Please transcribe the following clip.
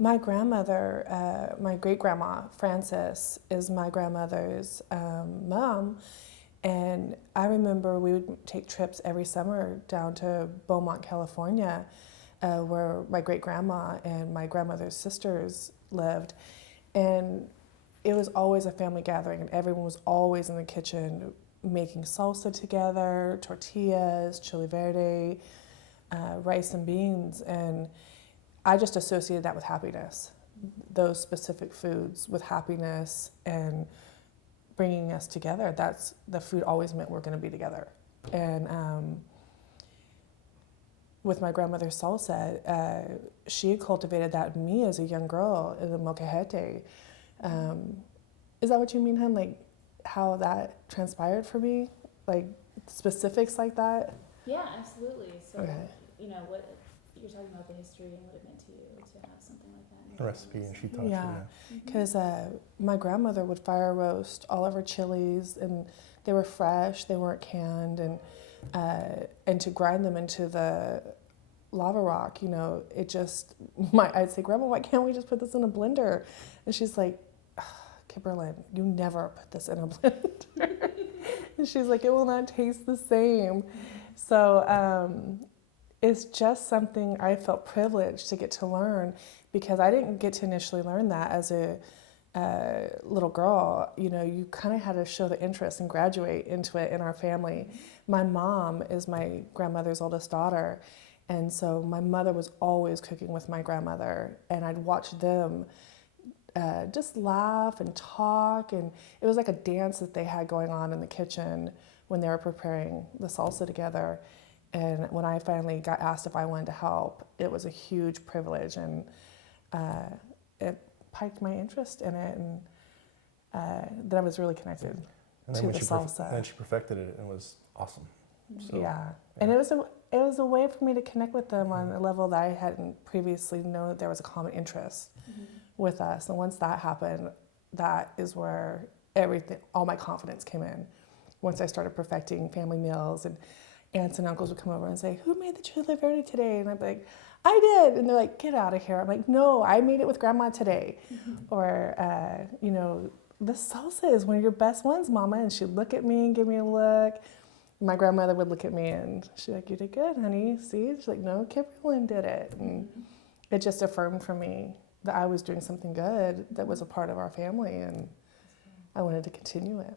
My grandmother, my great-grandma, Frances, is my grandmother's mom. And I remember we would take trips every summer down to Beaumont, California, where my great-grandma and my grandmother's sisters lived. And it was always a family gathering, and everyone was always in the kitchen making salsa together, tortillas, chili verde, rice and beans. And I just associated that with happiness, those specific foods with happiness and bringing us together. That's the food always meant we're going to be together. And with my grandmother's salsa, she had cultivated that in me as a young girl in the molcajete. Is that what you mean, hon? Like how that transpired for me? Like specifics like that? Yeah, absolutely. So, Okay. What you're talking about, the history and what it meant to you to have something like that. A recipe, and she taught you. Yeah, because my grandmother would fire roast all of her chilies, and they were fresh, they weren't canned, and to grind them into the lava rock, it just, I'd say, Grandma, why can't we just put this in a blender? And she's like, Kimberlyn, you never put this in a blender. And she's like, it will not taste the same. So it's just something I felt privileged to get to learn, because I didn't get to initially learn that as a little girl. You kind of had to show the interest and graduate into it in our family. My mom is my grandmother's oldest daughter, and so my mother was always cooking with my grandmother, and I'd watch them just laugh and talk, and it was like a dance that they had going on in the kitchen when they were preparing the salsa together. And when I finally got asked if I wanted to help, it was a huge privilege, and it piqued my interest in it, and then I was really connected to the salsa. And then she perfected it, and it was awesome. So, yeah, and it was a way for me to connect with them on a level that I hadn't previously known that there was a common interest with us. And once that happened, that is where all my confidence came in. Once I started perfecting family meals, and aunts and uncles would come over and say, who made the chili verde today? And I'd be like, I did. And they're like, get out of here. I'm like, no, I made it with Grandma today. Or, the salsa is one of your best ones, Mama. And she'd look at me and give me a look. My grandmother would look at me and she'd like, you did good, honey. See? She's like, no, Kimberlyn did it. And it just affirmed for me that I was doing something good that was a part of our family, and I wanted to continue it.